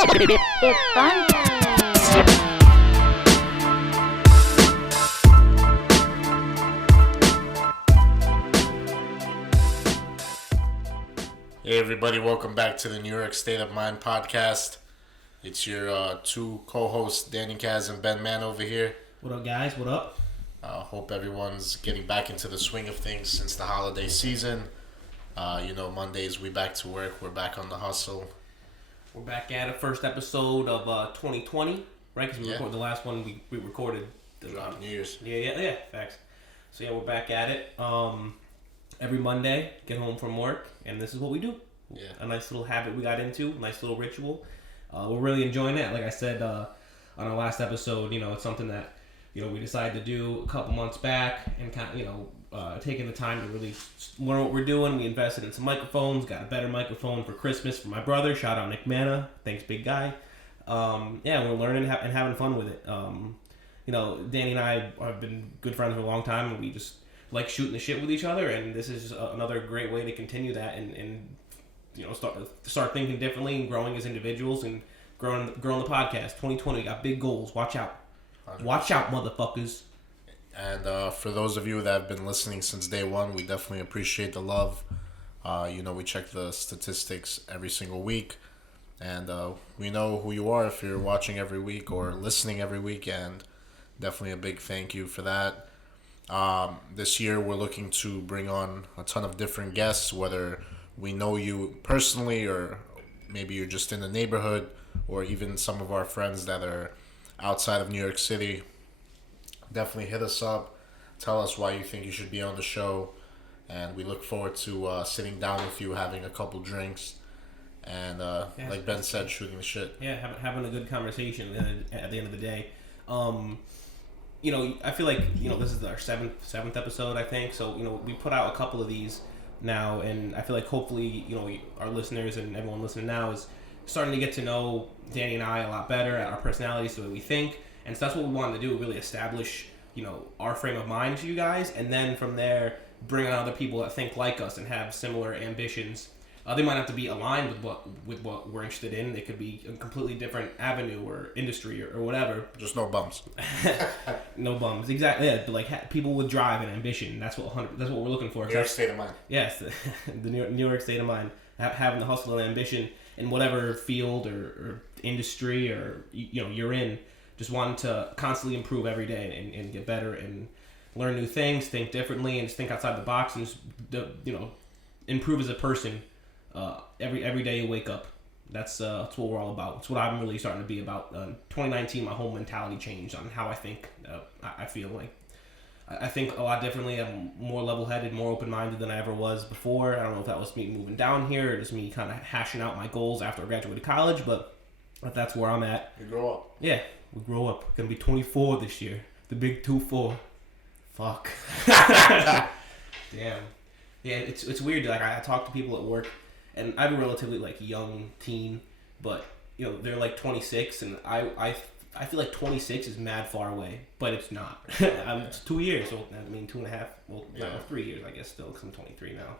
It's fun time. Hey everybody, welcome back to the New York State of Mind podcast. It's your two co-hosts, Danny Kaz and Ben Mann over here. What up, guys? What up? Hope everyone's getting back into the swing of things since the holiday season. Mondays we back to work. We're back on the hustle. We're back at it. First episode of 2020, right? Because we Yeah. recorded the last one we recorded. Drop New Year's. Yeah. Facts. So yeah, we're back at it. Every Monday, get home from work, and this is what we do. Yeah. A nice little habit we got into, nice little ritual. We're really enjoying it. Like I said on our last episode, it's something that we decided to do a couple months back, and kind of taking the time to really learn what we're doing. We invested in some microphones, got a better microphone for Christmas for my brother. Shout out Nick Manna, thanks big guy. We're learning and having fun with it. Danny and I have been good friends for a long time, and we just like shooting the shit with each other, and this is another great way to continue that and start thinking differently and growing as individuals and growing the podcast. 2020 got big goals. Watch out. 100%. Watch out, motherfuckers. And for those of you that have been listening since day one, we definitely appreciate the love. We check the statistics every single week, and we know who you are if you're watching every week or listening every week, and definitely a big thank you for that. This year we're looking to bring on a ton of different guests, whether we know you personally or maybe you're just in the neighborhood, or even some of our friends that are outside of New York City. Definitely hit us up, tell us why you think you should be on the show, and we look forward to sitting down with you, having a couple drinks, and like Ben said, shooting the shit. Yeah, having a good conversation at the end of the day. I feel like this is our seventh episode, I think. So we put out a couple of these now, and I feel like hopefully our listeners and everyone listening now is starting to get to know Danny and I a lot better, our personalities, the way we think, and so that's what we wanted to do, really establish our frame of mind to you guys, and then from there bring on other people that think like us and have similar ambitions. They might have to be aligned with what we're interested in. It could be a completely different avenue or industry or whatever. Just no bums. No bums, exactly. Yeah, but like people with drive and ambition. That's what we're looking for. New York State of Mind. Yes, the New York State of Mind. Having the hustle and ambition in whatever field or industry or you're in. Just wanting to constantly improve every day and get better and learn new things, think differently, and just think outside the box and just improve as a person. Every day you wake up. That's what we're all about. It's what I'm really starting to be about. 2019, my whole mentality changed on how I think. I feel like I think a lot differently. I'm more level-headed, more open-minded than I ever was before. I don't know if that was me moving down here or just me kind of hashing out my goals after I graduated college, but that's where I'm at. You grow up. Yeah, we grow up. Gonna be 24 this year. The big 2-4. Fuck. Damn. Yeah, it's weird. Like I talk to people at work. And I'm a relatively young teen, but they're 26, and I feel like 26 is mad far away, but it's not. It's 2 years, so 2.5. Well, yeah. 3 years, I guess, still, because I'm 23 now.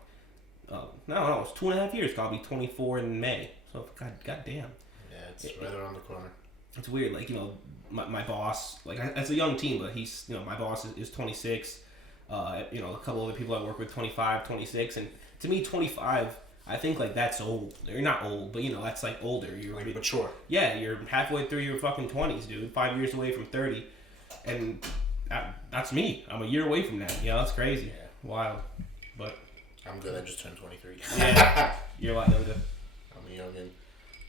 No, it's 2.5 years. Cause I'll be 24 in May. So god damn. Yeah, it's right around the corner. It's weird, my boss, as a young teen, but he's my boss is 26. A couple other people I work with 25, 26, and to me 25. I think that's old. You're not old, but that's older. You're mature. Yeah, you're halfway through your fucking 20s, dude. 5 years away from 30, and that's me. I'm a year away from that. That's crazy. Yeah. Wild, but I'm good. I just turned 23. Yeah, you're a lot younger. I'm a youngin.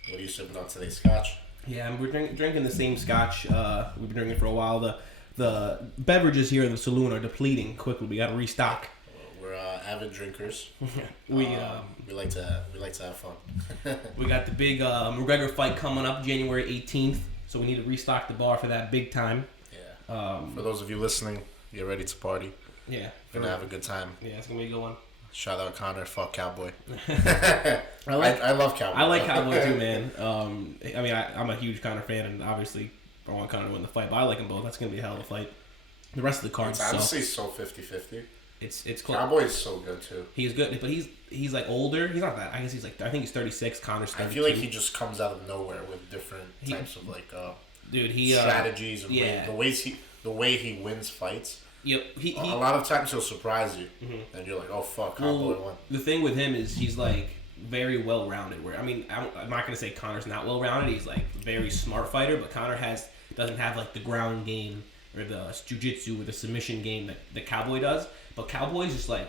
What are you sipping on today? Scotch. Yeah, we're drinking the same scotch. We've been drinking for a while. The beverages here in the saloon are depleting quickly. We got to restock. We're avid drinkers. we like to have fun. We got the big McGregor fight coming up January 18th, so we need to restock the bar for that big time. Yeah. For those of you listening, get ready to party. Yeah. Gonna have a good time. Yeah, it's gonna be a good one. Shout out Connor. Fuck Cowboy. I love Cowboy. I like Cowboy too, man. I'm a huge Connor fan, and obviously I want Connor to win the fight, but I like them both. That's gonna be a hell of a fight. The rest of the cards. I would say so 50-50. It's close. Cowboy's so good too. He's good, but he's like older. He's not that. I guess I think he's 36. Connor's 32. I feel like he just comes out of nowhere with different types of like strategies and the way he wins fights. Yep. A lot of times he'll surprise you, and you're like, oh fuck, Cowboy won. The thing with him is he's like very well rounded. Where I'm not gonna say Connor's not well rounded. He's like a very smart fighter, but Connor doesn't have like the ground game or the jiu-jitsu or the submission game that Cowboy does. But Cowboy's just like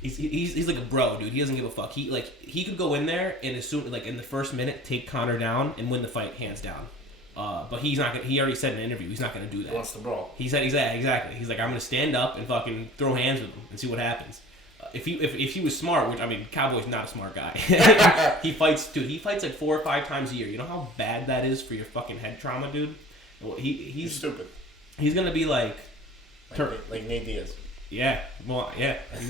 he's like a bro, dude. He doesn't give a fuck. He could go in there and assume like in the first minute take Connor down and win the fight hands down. But he's not gonna. He already said in an interview he's not gonna do that. He wants the brawl. He said exactly. He's like, I'm gonna stand up and fucking throw hands with him and see what happens. If he was smart, which I mean, Cowboy's not a smart guy. He fights like 4 or 5 times a year. You know how bad that is for your fucking head trauma, dude. Well, he's stupid. He's gonna be like Nate Diaz. Yeah, well, yeah. He's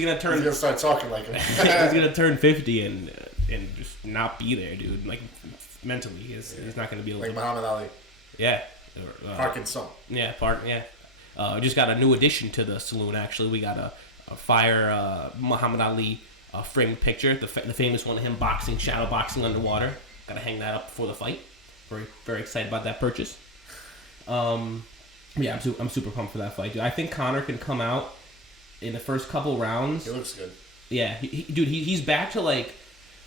gonna turn. He's gonna start talking like him. He's gonna turn 50 and just not be there, dude. Like mentally, he's not gonna be able. Like Muhammad Ali. Yeah. Parkinson. Yeah, Yeah. Just got a new addition to the saloon. Actually, we got a fire Muhammad Ali framed picture, the famous one of him shadow boxing underwater. Got to hang that up before the fight. Very very excited about that purchase. Yeah, I'm super pumped for that fight, dude. I think Conor can come out in the first couple rounds. He looks good. Yeah, he's back to like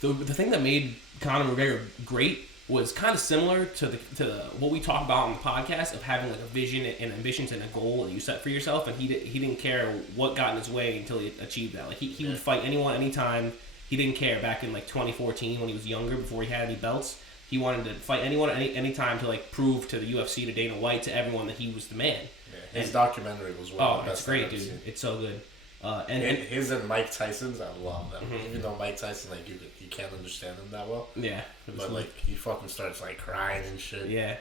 the thing that made Conor McGregor great was kind of similar to the what we talk about on the podcast of having like a vision and ambitions and a goal that you set for yourself, and he didn't care what got in his way until he achieved that. Like he would fight anyone, anytime. He didn't care back in like 2014 when he was younger, before he had any belts. He wanted to fight anyone at any time to like prove to the UFC, to Dana White, to everyone that he was the man. Yeah, his documentary was one of the best. It's great, dude. Seen. It's so good. And his and Mike Tyson's, I love them. Mm-hmm. Even though Mike Tyson, like you can't understand him that well. Yeah, but like he fucking starts like crying and shit. Yeah.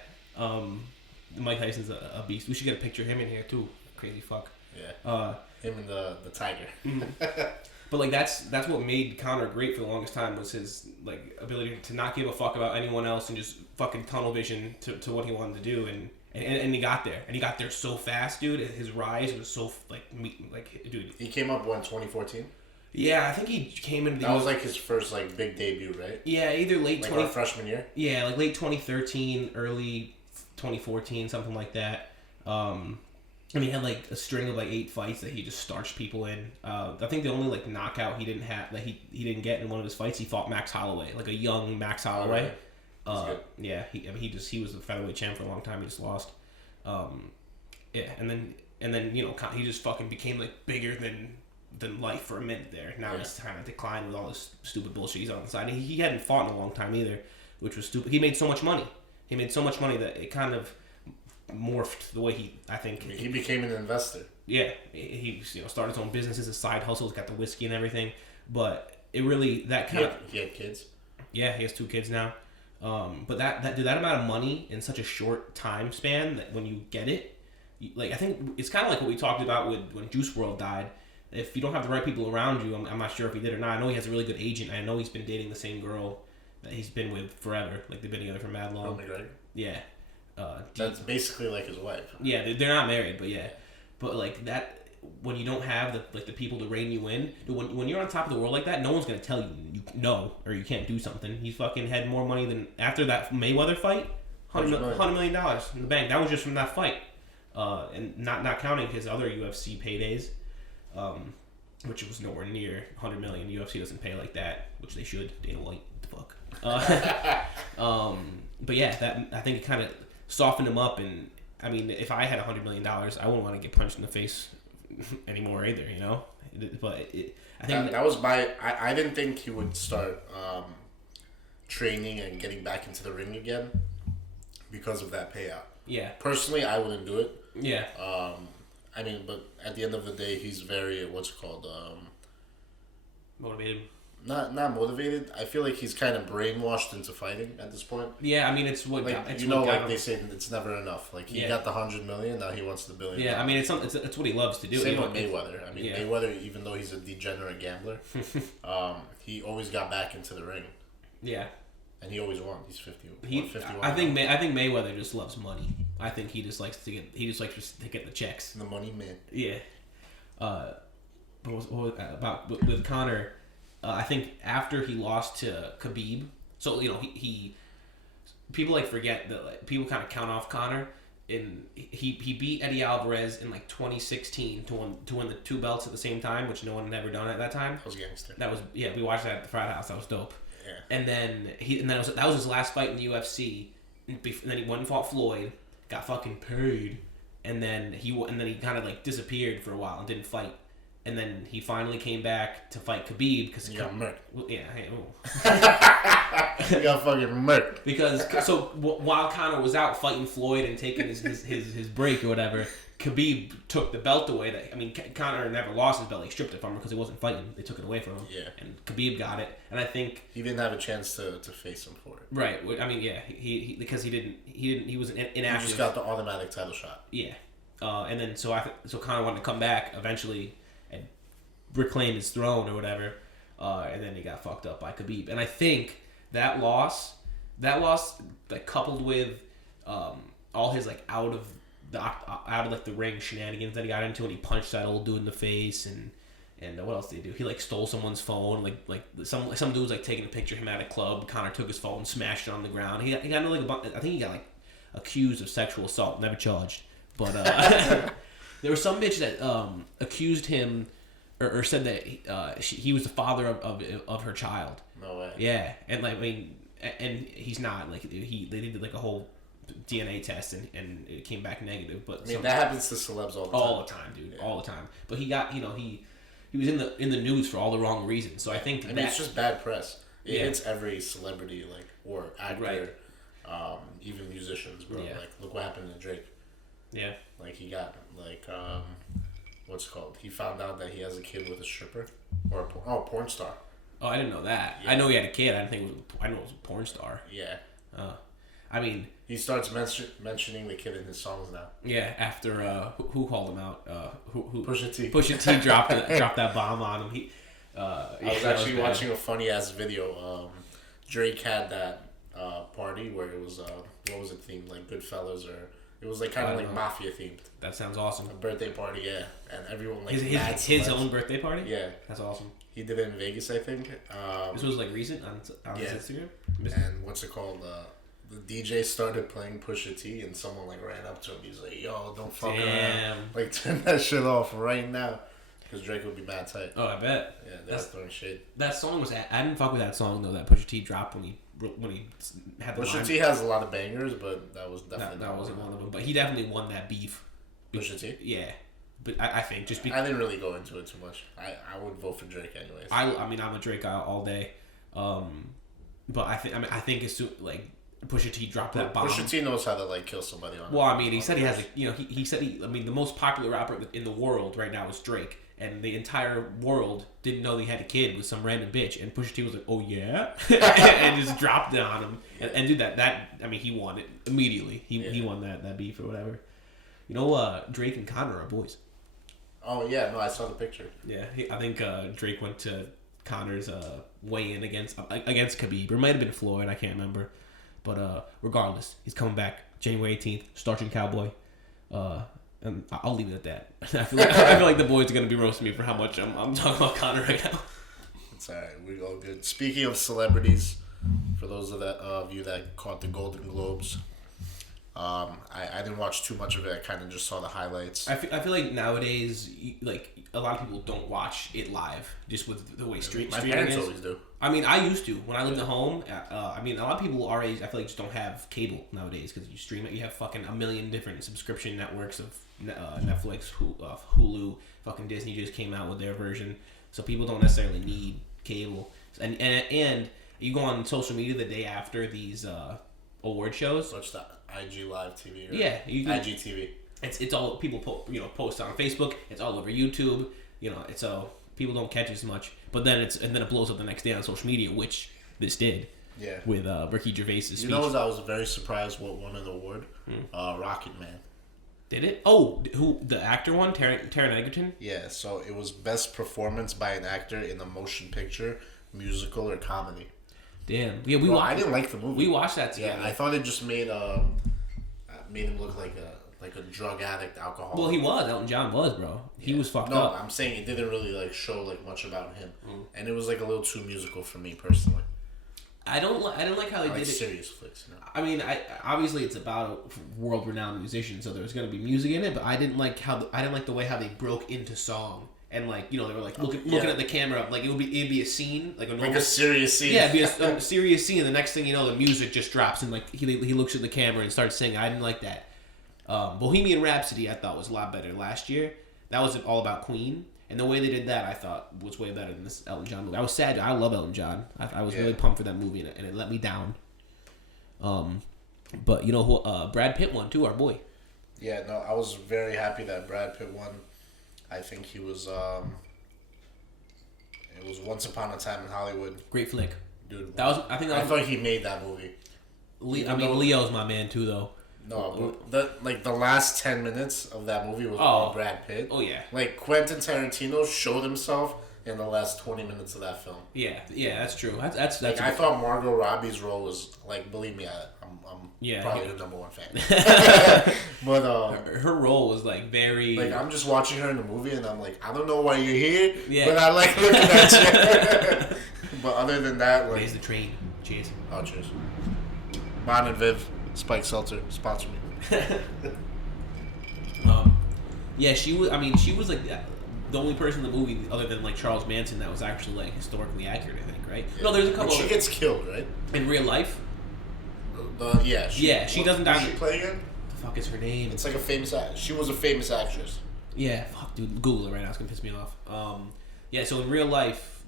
Mike Tyson's a beast. We should get a picture of him in here too. Crazy fuck. Yeah. Him and the tiger. But like that's what made Conor great for the longest time, was his like ability to not give a fuck about anyone else and just fucking tunnel vision to what he wanted to do, and he got there, and he got there so fast, dude. His rise was so dude. He came up 2014. Yeah, I think he came into that was like his first like big debut, right? Yeah, either late our freshman year. Yeah, like late 2013, early 2014, something like that. And he had like a string of like 8 fights that he just starched people in. I think the only like knockout he didn't have that he didn't get in one of his fights, he fought Max Holloway, like a young Max Holloway. Yeah, he was the featherweight champ for a long time. He just lost. Yeah, and then he just fucking became like bigger than life for a minute there. Now he's kind of declined with all this stupid bullshit he's on the side. He hadn't fought in a long time either, which was stupid. He made so much money. That it kind of morphed the way he became an investor. Yeah, he started his own businesses, his side hustles, got the whiskey and everything. But it really he had kids. Yeah, he has 2 kids now. But that amount of money in such a short time span, that when you get it, like I think it's kind of like what we talked about with when Juice WRLD died. If you don't have the right people around you, I'm not sure if he did or not. I know he has a really good agent. I know he's been dating the same girl that he's been with forever. Like they've been together for mad long. Yeah. That's basically like his wife. Yeah, they're not married, but yeah. But like that, when you don't have the people to rein you in, when you're on top of the world like that, no one's gonna tell you no or you can't do something. He fucking had more money than after that Mayweather fight, $100 million in the bank. That was just from that fight, and not counting his other UFC paydays, which was nowhere near $100 million. UFC doesn't pay like that, which they should. Dana White, what the fuck. But yeah, that I think it kind of softened him up, and I mean, if I had $100 million, I wouldn't want to get punched in the face anymore either, you know. But I think that was I didn't think he would start training and getting back into the ring again because of that payout. Yeah. Personally, I wouldn't do it. Yeah. I mean, but at the end of the day, he's very motivated. Not motivated. I feel like he's kind of brainwashed into fighting at this point. Yeah, I mean, it's what like it's you know, like they say, it's never enough. Like he got the $100 million, now he wants the $1 billion. Yeah, I mean, it's what he loves to do. Same with Mayweather. I mean, Mayweather, even though he's a degenerate gambler, he always got back into the ring. Yeah, and he always won. He's 51. I think Mayweather just loves money. I think he just likes to get the checks. The money man. Yeah. About with Conor. I think after he lost to Khabib, so he people forget that people kind of count off Conor. He beat Eddie Alvarez in 2016 to win the two belts at the same time, which no one had ever done at that time. That was gangster. That was we watched that at the frat house. That was dope. Yeah. And then that was his last fight in the UFC. And then he went and fought Floyd, got fucking paid, and then he kind of disappeared for a while and didn't fight. And then he finally came back to fight Khabib because he got murked. Yeah, hey, He got fucking murked. because while Conor was out fighting Floyd and taking his break or whatever, Khabib took the belt away. Conor never lost his belt. He stripped it from him because he wasn't fighting. They took it away from him. Yeah. And Khabib got it. And I think he didn't have a chance to face him for it. right. I mean, yeah, he because he was inactive. He just got the automatic title shot. Yeah. And then so Conor wanted to come back eventually and reclaim his throne or whatever. And then he got fucked up by Khabib. And I think that loss coupled with all his out of the ring shenanigans that he got into, and he punched that old dude in the face, and what else did he do? He stole someone's phone, some dude was taking a picture of him at a club. Conor took his phone, smashed it on the ground. He got I think he got accused of sexual assault, never charged, but there was some bitch that accused him or said that he was the father of her child. No way. Yeah, and and he's not. They did a whole DNA test and it came back negative. But that happens to celebs all the time. Dude, yeah. all the time. But he got he was in the news for all the wrong reasons. So I think it's just bad press. It hits every celebrity or actor, right. Even musicians, bro. Yeah. Look what happened to Drake. Yeah. He got what's it called? He found out that he has a kid with a stripper or a porn star. Oh, I didn't know that. Yeah. I know he had a kid. I know it was a porn star. Yeah. I mean, he starts mentioning the kid in his songs now. Yeah, after who called him out? Who Pusha T. Pusha T dropped that bomb on him. I was actually watching a funny ass video. Drake had that party where it was what was it themed, Goodfellas, or it was kind of mafia themed. That sounds awesome. A birthday party, yeah, and everyone his own birthday party. Yeah, that's awesome. He did it in Vegas, I think. This was recent on his Instagram. And what's it called? The DJ started playing Pusha T, and someone ran up to him. He's like, "Yo, don't fuck around. Turn that shit off right now." Because Drake would be mad tight. Oh, I bet. Yeah, that's throwing shade. That song was. I didn't fuck with that song though. That Pusha T dropped when he had the Pusha line. T has a lot of bangers, but that was definitely that wasn't one of them. But he definitely won that beef. Pusha T. Yeah, but I think just because I didn't really go into it too much. I would vote for Drake anyways. I mean I'm a Drake guy all day, but I think it's Pusha T dropped that bomb. Pusha T knows how to kill somebody on. Well, I mean, he said he has he said the most popular rapper in the world right now is Drake, and the entire world didn't know he had a kid with some random bitch, and Pusha T was like, "Oh yeah," and just dropped it on him, and did that. He won it immediately. He won that beef or whatever. Drake and Conor are boys. Oh yeah, no, I saw the picture. Yeah, I think Drake went to Conor's weigh-in against Khabib, or it might have been Floyd. I can't remember. But regardless, he's coming back January 18th, Starching Cowboy. And I'll leave it at that. I feel like the boys are going to be roasting me for how much I'm talking about Conor right now. It's alright, we're all good. Speaking of celebrities, for those of you that caught the Golden Globes, I didn't watch too much of it. I kind of just saw the highlights. I feel like nowadays, a lot of people don't watch it live, just with the way streaming is. My parents always do. I mean, I used to when I lived at home. A lot of people our age, I feel like, just don't have cable nowadays because you stream it. You have fucking a million different subscription networks of Netflix, Hulu, fucking Disney just came out with their version, so people don't necessarily need cable. And you go on social media the day after these award shows. Watch that IG Live TV. Or IGTV. It's all people post on Facebook. It's all over YouTube. It's all people don't catch as much. But then it blows up the next day on social media, which this did. Yeah. With Ricky Gervais' speech. I was very surprised what won an award. Rocket Man. Did it? Oh, who the actor won? Taron Egerton? Yeah. So it was best performance by an actor in a motion picture, musical, or comedy. Damn. Yeah, I didn't like the movie. We watched that together. Yeah, I thought it just made him look like like a drug addict, alcoholic. Well, he was. Elton John was, bro. He was fucked no, up. I'm saying it didn't really like show like much about him, and it was like a little too musical for me personally. I didn't like how they I like did it. serious flicks, you know. I mean, obviously it's about a world-renowned musician, so there's gonna be music in it. But I didn't like the way how they broke into song and like they were like looking at the camera, like it'd be a scene like a normal, Like a serious scene. yeah, it'd be a serious scene, and the next thing you know, the music just drops and like he looks at the camera and starts singing. I didn't like that. Bohemian Rhapsody I thought was a lot better last year. That was all about Queen. And the way they did that, I thought, was way better than this Elton John movie. I was sad. I love Elton John. I was really pumped for that movie, and it let me down. But you know who? Brad Pitt won too, our boy. Yeah, no, I was very happy that Brad Pitt won. I think he was. It was Once Upon a Time in Hollywood. Great flick. Dude, That was. I think that was. I thought he made that movie. Leo's my man too, though. No, but the last 10 minutes of that movie was all Brad Pitt. Oh yeah. Like Quentin Tarantino showed himself in the last 20 minutes of that film. Yeah, that's true. That's. Like, I thought Margot Robbie's role was like, believe me, I'm probably the number one fan. But her role was like very. like I'm just watching her in the movie and I'm like, I don't know why you're here, Yeah. but I like looking at you. But other than that, like, Raise the train. Cheers. oh cheers. Bon and Viv, Spike Seltzer, sponsor me. Yeah, she was. I mean, she was like the only person in the movie other than like Charles Manson that was actually like historically accurate. I think, right? No, there's a couple. But she gets killed, right? In real life. She doesn't die. Does she play again? The fuck is her name? It's like a famous. She was a famous actress. Yeah, fuck, dude. Google it right now. It's gonna piss me off. Yeah. So in real life,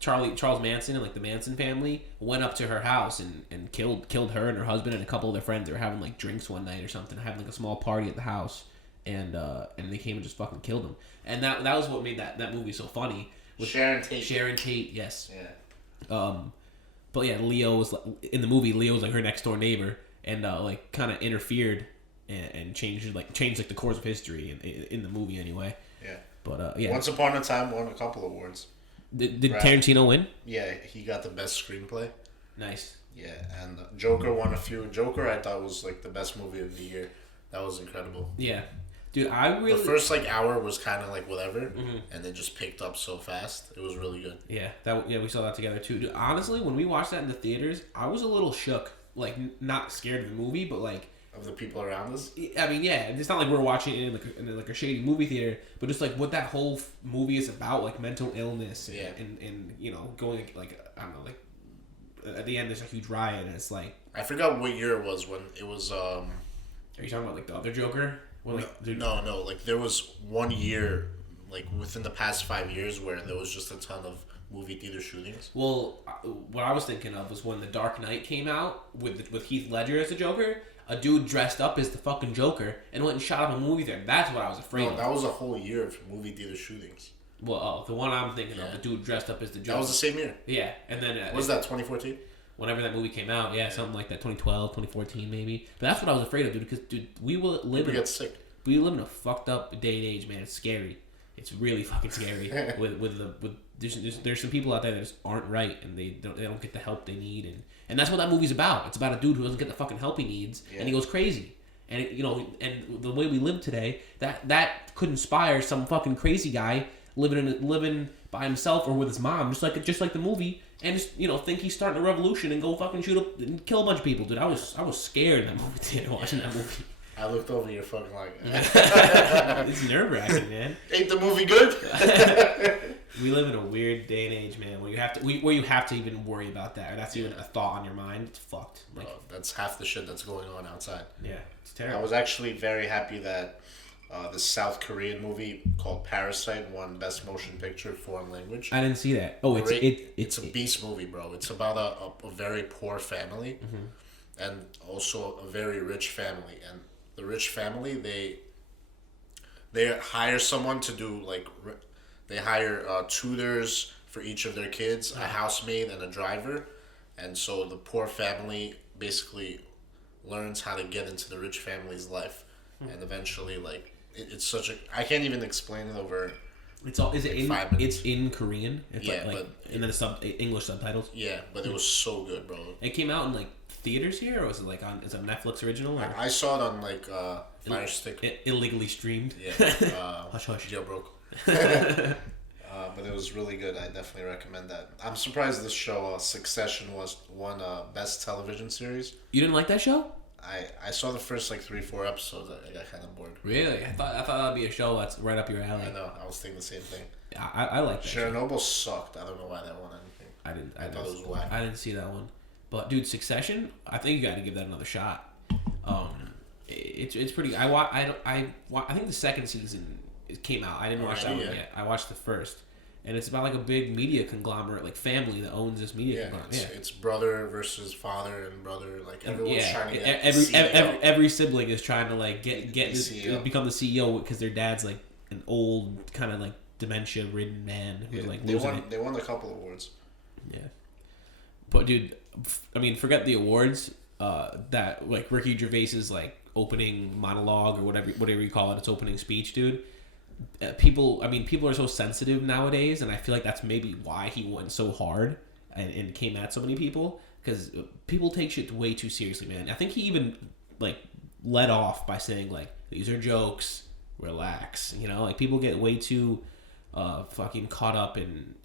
Charles Manson and like the Manson family went up to her house and killed her and her husband and a couple of their friends. They were having like drinks one night or something, having like a small party at the house, and they came and just fucking killed them. And that was what made that movie so funny. With Sharon Tate. Sharon Tate, yes. Yeah. But yeah, Leo was in the movie. Leo was like her next door neighbor, and like kind of interfered and changed the course of history in the movie anyway. Yeah. But yeah. Once Upon a Time won a couple awards. Did Tarantino win? Yeah, he got the best screenplay. Nice. Yeah, and Joker won a few. Joker, I thought, was like the best movie of the year. That was incredible. Yeah, dude, I really. The first like hour was kind of like whatever, and it just picked up so fast. It was really good. Yeah, we saw that together too. Dude, honestly, when we watched that in the theaters, I was a little shook. Like, not scared of the movie, but like. Of the people around us. I mean, yeah, it's not like we're watching it in like a shady movie theater, but just like what that whole movie is about, like mental illness, and you know, going like I don't know, like at the end there's a huge riot, and it's like I forgot what year it was when it was. Are you talking about like the other Joker? Well, like, no, like there was 1 year, like within the past 5 years, where there was just a ton of movie theater shootings. Well, what I was thinking of was when The Dark Knight came out with Heath Ledger as the Joker. A dude dressed up as the fucking Joker and went and shot up a movie theater. That's what I was afraid of. That was a whole year of movie theater shootings. Well, the one I'm thinking of, the dude dressed up as the Joker. That was the same year. Yeah, and then... what was that, 2014? Whenever that movie came out, yeah, something like that, 2012, 2014 maybe. But that's what I was afraid of, dude, because, dude, we live in a fucked up day and age, man. It's scary. It's really fucking scary. There's some people out there that just aren't right, and they don't get the help they need, and that's what that movie's about. It's about a dude who doesn't get the fucking help he needs, and he goes crazy. And and the way we live today, that could inspire some fucking crazy guy living by himself or with his mom, just like the movie, and just think he's starting a revolution and go fucking shoot up and kill a bunch of people, dude. I was scared in that movie theater watching that movie. I looked over your fucking like. It's nerve-wracking, man. Ain't the movie good? We live in a weird day and age, man, where you have to even worry about that, or that's even a thought on your mind. It's fucked. Like, that's half the shit that's going on outside. Yeah, it's terrible. I was actually very happy that this South Korean movie called Parasite won Best Motion Picture Foreign Language. I didn't see that. Oh, it's a beast movie, bro. It's about a very poor family, and also a very rich family. And the rich family, they hire someone to do like. They hire tutors for each of their kids, a housemaid, and a driver. And so the poor family basically learns how to get into the rich family's life. And eventually, like, it's such a... I can't even explain it over... Is it 5 minutes. It's in Korean? It's yeah, and then English subtitles? Yeah, but it was so good, bro. It came out in, like, theaters here, or was it like on? Is it a Netflix original? Or I saw it on like Fire Stick. Illegally streamed. Yeah. Hush hush. Jailbroke. But it was really good. I definitely recommend that. I'm surprised this show, Succession, won Best Television Series. You didn't like that show? I saw the first like 3-4 episodes. I got kind of bored. Really? I thought that'd be a show that's right up your alley. I know. I was thinking the same thing. I like that. Chernobyl sucked. I don't know why that won anything. I thought it was whack. I didn't see that one. But dude, Succession, I think you got to give that another shot. It's pretty. I think the second season came out. I didn't watch that one yet. I watched the first, and it's about like a big media conglomerate, like family that owns this media conglomerate. It's brother versus father and brother. Like everyone's trying to get every sibling is trying to like get become the CEO because their dad's like an old kind of like dementia ridden man who's like losing it. They won a couple awards. Yeah, but dude, I mean, forget the awards. That like Ricky Gervais's like opening monologue or whatever you call it, its opening speech, dude. People are so sensitive nowadays, and I feel like that's maybe why he went so hard and came at so many people, because people take shit way too seriously, man. I think he even like led off by saying like, these are jokes, relax, you know, like people get way too fucking caught up in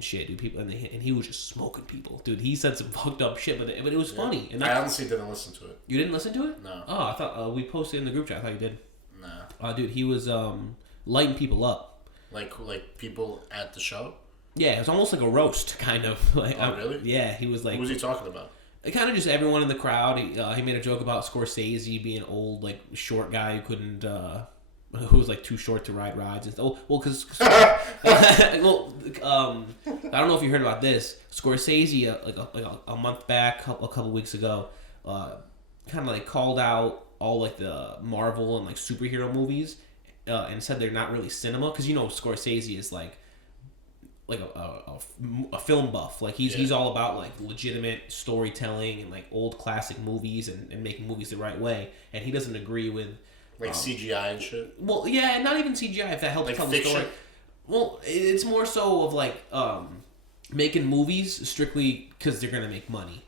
shit, dude. People and he was just smoking people, dude. He said some fucked up shit, but it was funny. And I honestly didn't listen to it. You didn't listen to it? No. Oh, I thought we posted in the group chat. I thought you did. Nah. Dude, he was lighting people up. Like people at the show? Yeah, it was almost like a roast, kind of. Like, oh, really? Yeah, he was like... Who was he talking about? Kind of just everyone in the crowd. He made a joke about Scorsese being an old, like, short guy who couldn't... who was, like, too short to ride rides. And because... I don't know if you heard about this. Scorsese, a month back, a couple weeks ago, kind of, like, called out all like the Marvel and like superhero movies, and said they're not really cinema, because you know Scorsese is like a film buff. Like he's all about like legitimate storytelling and like old classic movies and making movies the right way, and he doesn't agree with like CGI and shit. Well, yeah, not even CGI if that helps like tell fiction? the story. Well, it's more so of like making movies strictly because they're gonna make money.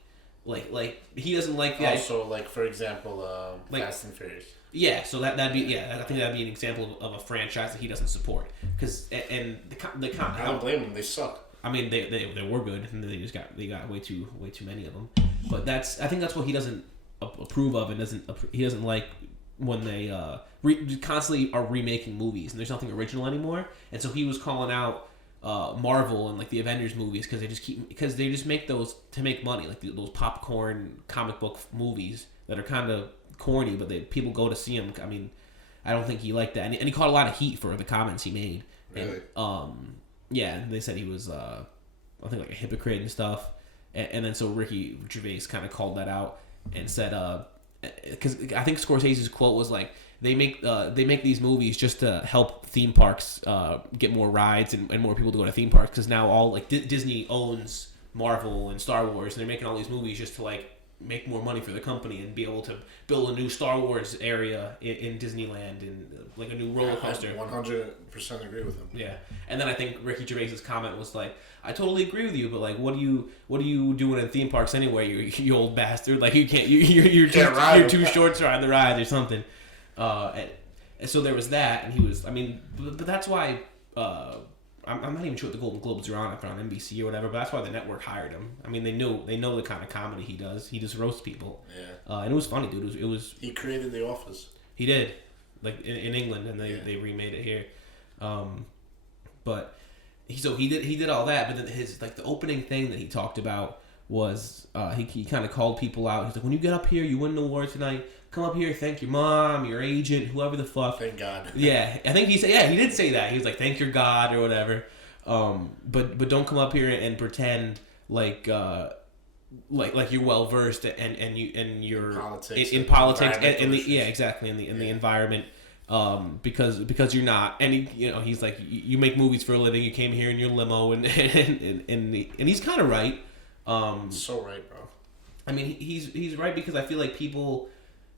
Like he doesn't like that. Also, like for example, Fast and Furious. Yeah, so that'd be I think that'd be an example of a franchise that he doesn't support. Because I don't blame them. They suck. I mean, they were good, and they got way too many of them. But I think that's what he doesn't approve of, and he doesn't like when they constantly are remaking movies and there's nothing original anymore. And so he was calling out Marvel and like the Avengers movies because they just make those to make money, like those popcorn comic book movies that are kind of corny, but people go to see them. I mean, I don't think he liked that, and he caught a lot of heat for the comments he made. Really? And, yeah, they said he was I think like a hypocrite and stuff, and then so Ricky Gervais kind of called that out and said because I think Scorsese's quote was like, they make these movies just to help theme parks get more rides and more people to go to theme parks, because now all like Disney owns Marvel and Star Wars, and they're making all these movies just to like make more money for the company and be able to build a new Star Wars area in Disneyland and like a new roller coaster. I 100% agree with him. Yeah, and then I think Ricky Gervais's comment was like, I totally agree with you, but like, what are you doing in theme parks anyway? You old bastard! Like you can't you're too short to ride the ride or something. And so there was that, and he was. I mean, but that's why. I'm not even sure what the Golden Globes are on, if they're on NBC or whatever, but that's why the network hired him. I mean, they know the kind of comedy he does. He just roasts people. Yeah. And it was funny, dude. It was. He created The Office. He did, like in England, and they remade it here. But he did all that, but then his like the opening thing that he talked about was he kind of called people out. He's like, when you get up here, you win an award tonight. Come up here, thank your mom, your agent, whoever the fuck. Thank God. Yeah, I think he said. Yeah, he did say that. He was like, thank your God or whatever. But don't come up here and pretend like you're well versed and you're in politics and the environment. Because you're not, and he's like, you make movies for a living. You came here in your limo, and he's kind of right. So right, bro. I mean, he's right, because I feel like people.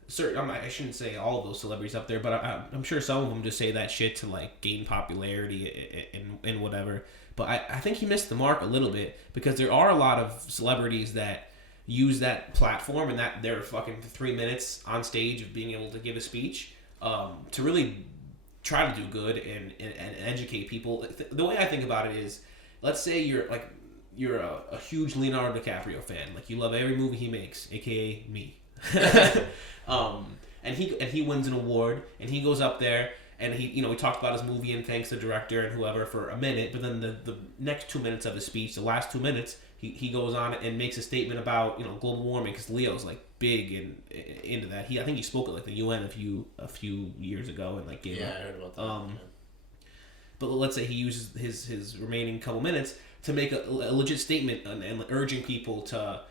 I shouldn't say all of those celebrities up there, but I'm sure some of them just say that shit to like gain popularity and whatever. But I think he missed the mark a little bit, because there are a lot of celebrities that use that platform and that their fucking 3 minutes on stage of being able to give a speech to really try to do good and educate people. The way I think about it is, let's say you're a huge Leonardo DiCaprio fan, like you love every movie he makes, aka me. And he wins an award, and he goes up there, and he talks about his movie and thanks the director and whoever for a minute, but then the next 2 minutes of his speech, the last 2 minutes, he goes on and makes a statement about global warming, because Leo's like big into that. I think he spoke at like the UN a few years ago and like gave Yeah, up. I heard about that. But let's say he uses his remaining couple minutes to make a legit statement and urging people to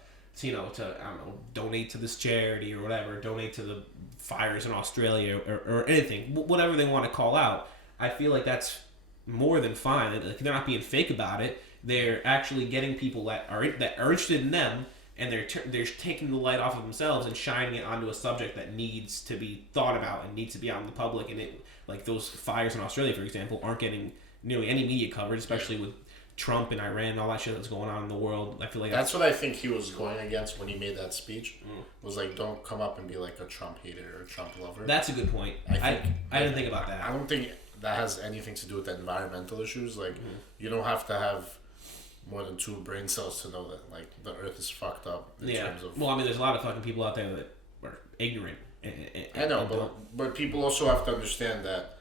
I don't know, donate to this charity or whatever, donate to the fires in Australia or anything, whatever they want to call out. I feel like that's more than fine. Like, they're not being fake about it. They're actually getting people that are interested in them, and they're taking the light off of themselves and shining it onto a subject that needs to be thought about and needs to be out in the public. And it, like those fires in Australia, for example, aren't getting nearly any media coverage, especially with Trump and Iran and all that shit that's going on in the world. I feel like that's what I think he was going against when he made that speech. Was like, don't come up and be like a Trump hater or a Trump lover. That's a good point. I didn't think about that. I don't think that has anything to do with the environmental issues. Like, you don't have to have more than 2 brain cells to know that like the Earth is fucked up in terms of. Well, I mean, there's a lot of fucking people out there that are ignorant. I know, but people also have to understand that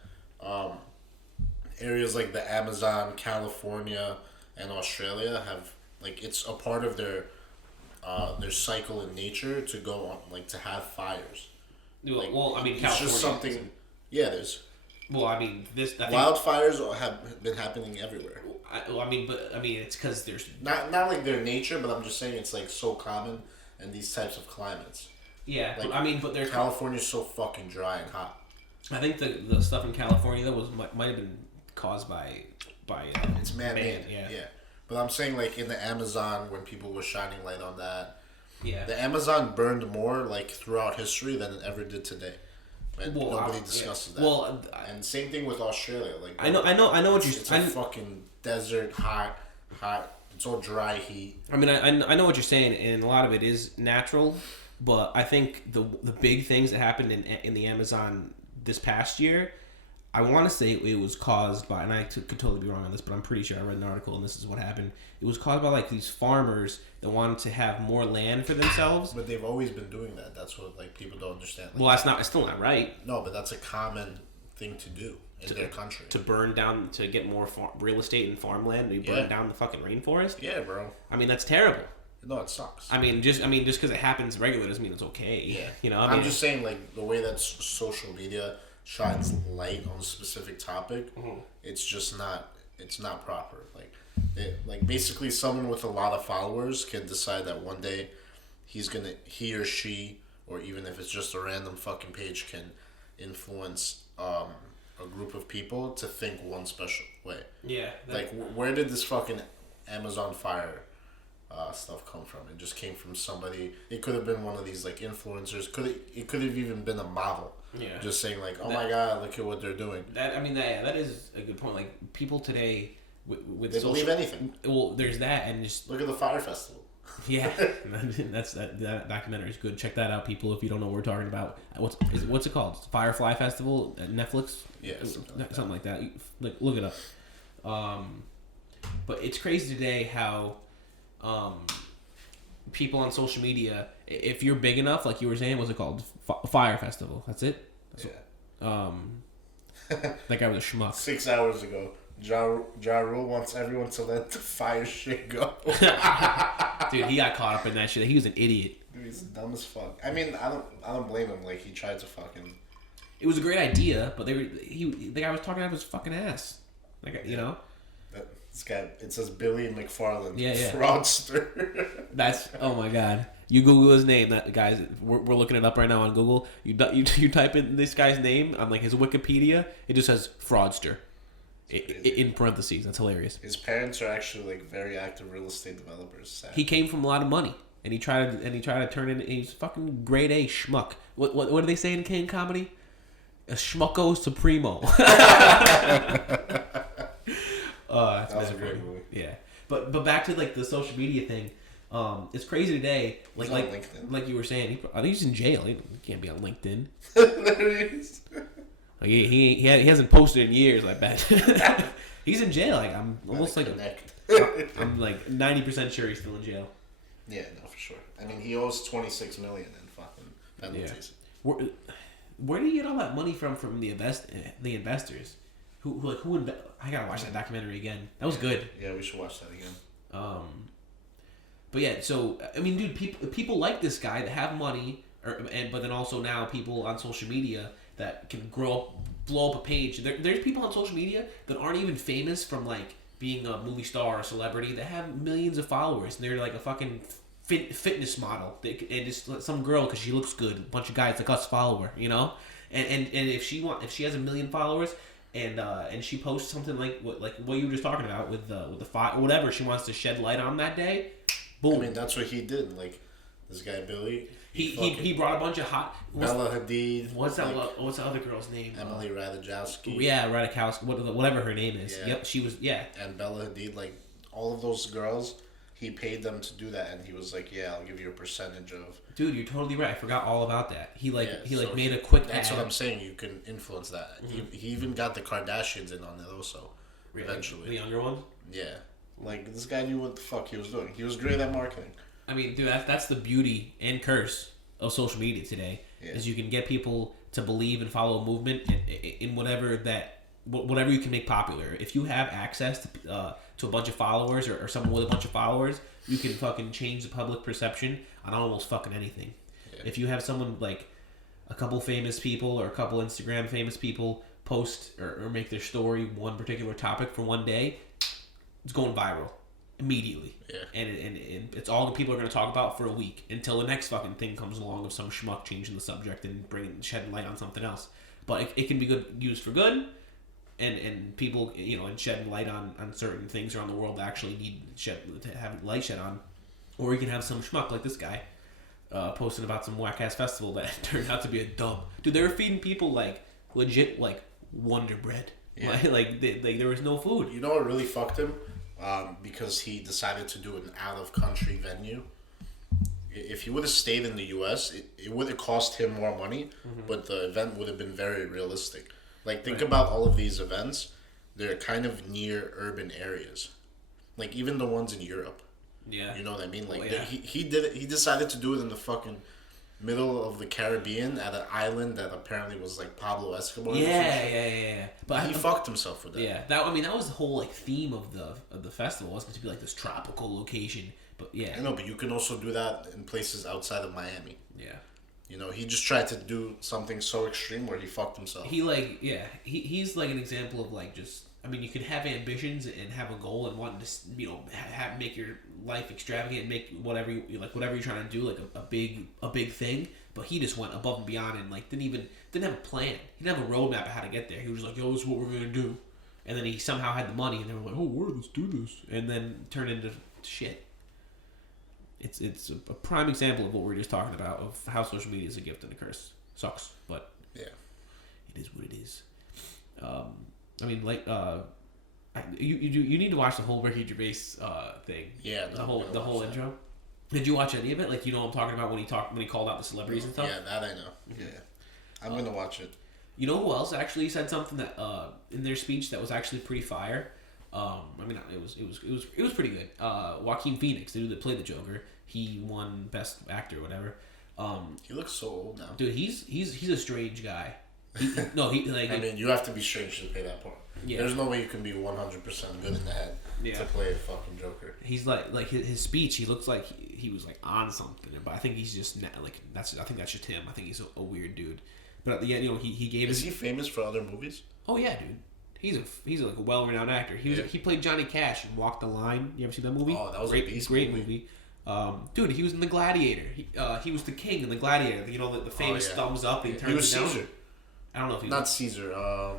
areas like the Amazon, California, and Australia have like, it's a part of their cycle in nature to go on, like, to have fires. Like, well, I mean, it's California just something. Yeah, there's. Well, I mean, Wildfires have been happening everywhere. It's because there's Not like their nature, but I'm just saying it's like so common in these types of climates. Yeah, Like, but there's California's so fucking dry and hot. I think the stuff in California that might have been caused by It's man-made. yeah. But I'm saying, like, in the Amazon, when people were shining light on that, Yeah. the Amazon burned more like throughout history than it ever did today. And nobody discusses that. Well, and same thing with Australia. Like, I know what you're. It's a fucking desert, hot. It's all dry heat. I mean, I know what you're saying, and a lot of it is natural, but I think the big things that happened in the Amazon this past year, I want to say it was caused by, and I could totally be wrong on this, but I'm pretty sure I read an article and this is what happened. It was caused by like these farmers that wanted to have more land for themselves. But they've always been doing that. That's what like people don't understand. Like, Well, it's still not right. No, but that's a common thing to do in their country. To burn down, to get more real estate and farmland, you burn down the fucking rainforest. Yeah, bro. I mean, that's terrible. No, it sucks. I mean, just because it happens regularly doesn't mean it's okay. Yeah. You know, I'm just saying, like, the way that social media shines light on a specific topic, it's just not. It's not proper. Like basically, someone with a lot of followers can decide that one day he or she, or even if it's just a random fucking page, can influence a group of people to think one special way. Yeah. Like, where did this fucking Amazon fire stuff come from? It just came from somebody. It could have been one of these like influencers. It could have even been a model. Yeah. Just saying like, oh my god, look at what they're doing. That is a good point. Like, people today with They believe anything. Well, there's that, and just Look at the fire festival. yeah, that documentary is good. Check that out, people. If you don't know what we're talking about, what's it called? Firefly Festival at Netflix. Yeah, something like that. Like, look it up. But it's crazy today how people on social media, if you're big enough, like you were saying, what's it called? Fire Festival. That's it. Yeah. That guy was a schmuck. 6 hours ago, Ja Rule wants everyone to let the fire shit go. Dude, he got caught up in that shit. He was an idiot. Dude, he's dumb as fuck. I mean, I don't blame him. Like, he tried to fucking. It was a great idea, but the guy was talking out of his fucking ass. Like, you know. This guy. It says Billy McFarland. Yeah. Fraudster. That's, oh my god. You Google his name, that guys. We're looking it up right now on Google. You type in this guy's name on like his Wikipedia. It just says fraudster. In parentheses. That's hilarious. His parents are actually like very active real estate developers. Sad. He came from a lot of money, and he tried to turn in. He's fucking grade A schmuck. What do they say in King comedy? A schmucko supremo. That was a great movie. Yeah, but back to like the social media thing. It's crazy today. He's on LinkedIn. Like you were saying, I think he's in jail. He can't be on LinkedIn. Like he hasn't posted in years. I bet he's in jail. Like I'm almost like I'm like 90% sure he's still in jail. Yeah, no, for sure. I mean, he owes $26 million in fucking penalties. Yeah. Where do you get all that money from the investors? Who I gotta watch that documentary again. That was good. Yeah, we should watch that again. But yeah, so I mean, dude, people like this guy that have money, but then also now people on social media that can blow up a page. There's people on social media that aren't even famous from like being a movie star or a celebrity that have millions of followers. And they're like a fucking fitness model, and just some girl because she looks good. A bunch of guys like us follow her, you know. And if she has 1 million followers. And she posts something like what you were just talking about with the fire, whatever she wants to shed light on that day. Boom. I mean, that's what he did. Like this guy Billy. He brought a bunch of hot. Bella Hadid. What's that? What's the other girl's name? Emily Ratajkowski. Yeah, Ratajkowski. Whatever her name is. Yeah. Yep, she was. Yeah. And Bella Hadid, like all of those girls, he paid them to do that, and he was like, "Yeah, I'll give you a percentage of." Dude, you're totally right. I forgot all about that. He so made a quick. That's ad. what I'm saying. You can influence that. Mm-hmm. He even got the Kardashians in on it also. Really? Eventually, the younger ones. Yeah, like this guy knew what the fuck he was doing. He was great at marketing. I mean, dude, that's the beauty and curse of social media today. Yeah. Is you can get people to believe and follow a movement in whatever you can make popular. If you have access to a bunch of followers or someone with a bunch of followers, you can fucking change the public perception on almost fucking anything. Yeah. If you have someone like a couple famous people or a couple Instagram famous people post or make their story one particular topic for one day, it's going viral immediately. Yeah. And it's all the people are going to talk about for a week until the next fucking thing comes along of some schmuck changing the subject and shedding light on something else. But it can be used for good. And people, you know, and shedding light on certain things around the world that actually need to have light shed on. Or you can have some schmuck like this guy posting about some whack-ass festival that turned out to be a dump. Dude, they were feeding people, like, legit, like, Wonder Bread. Yeah. Like there was no food. You know what really fucked him? Because he decided to do an out-of-country venue. If he would have stayed in the U.S., it would have cost him more money, but the event would have been very realistic. Like, think about all of these events. They're kind of near urban areas. Like, even the ones in Europe. Yeah. You know what I mean? Like, he did it. He decided to do it in the fucking middle of the Caribbean at an island that apparently was, like, Pablo Escobar. Yeah. But he fucked himself with that. Yeah. That was the whole, like, theme of the festival. It was going to be, like, this tropical location. But, yeah. I know, but you can also do that in places outside of Miami. Yeah. You know, he just tried to do something so extreme where he fucked himself. He's like an example of like just. I mean, you can have ambitions and have a goal and want to, you know, make your life extravagant and make whatever you're trying to do like a big thing. But he just went above and beyond and like didn't have a plan. He didn't have a roadmap of how to get there. He was like, "Yo, this is what we're gonna do," and then he somehow had the money and they were like, "Oh, let's do this," and then turned into shit. It's a prime example of what we were just talking about of how social media is a gift and a curse. Sucks, but yeah, it is what it is. I mean, like, you need to watch the whole Ricky Gervais thing. Yeah, the whole intro. Did you watch any of it? Like, you know what I'm talking about when he called out the celebrities and stuff. Yeah, that I know. Yeah, I'm gonna watch it. You know who else actually said something that in their speech that was actually pretty fire? I mean, it was pretty good. Joaquin Phoenix, the dude that played the Joker, he won Best Actor or whatever. He looks so old now. Dude, he's a strange guy. I mean, you have to be strange to play that part. Yeah. There's no way you can be 100% good in the head to play a fucking Joker. He's like his speech. He looks like he was like on something, but I think he's just like I think that's just him. I think he's a weird dude. But at the end, you know, he gave. Is he famous for other movies? Oh yeah, dude. He's like a well-renowned actor. He played Johnny Cash in Walk the Line. You ever seen that movie? Oh, that was great, a beast great movie. Dude, he was in The Gladiator. He was the king in The Gladiator. You know the famous thumbs up. And he turns it down. Caesar. I don't know if he not Caesar.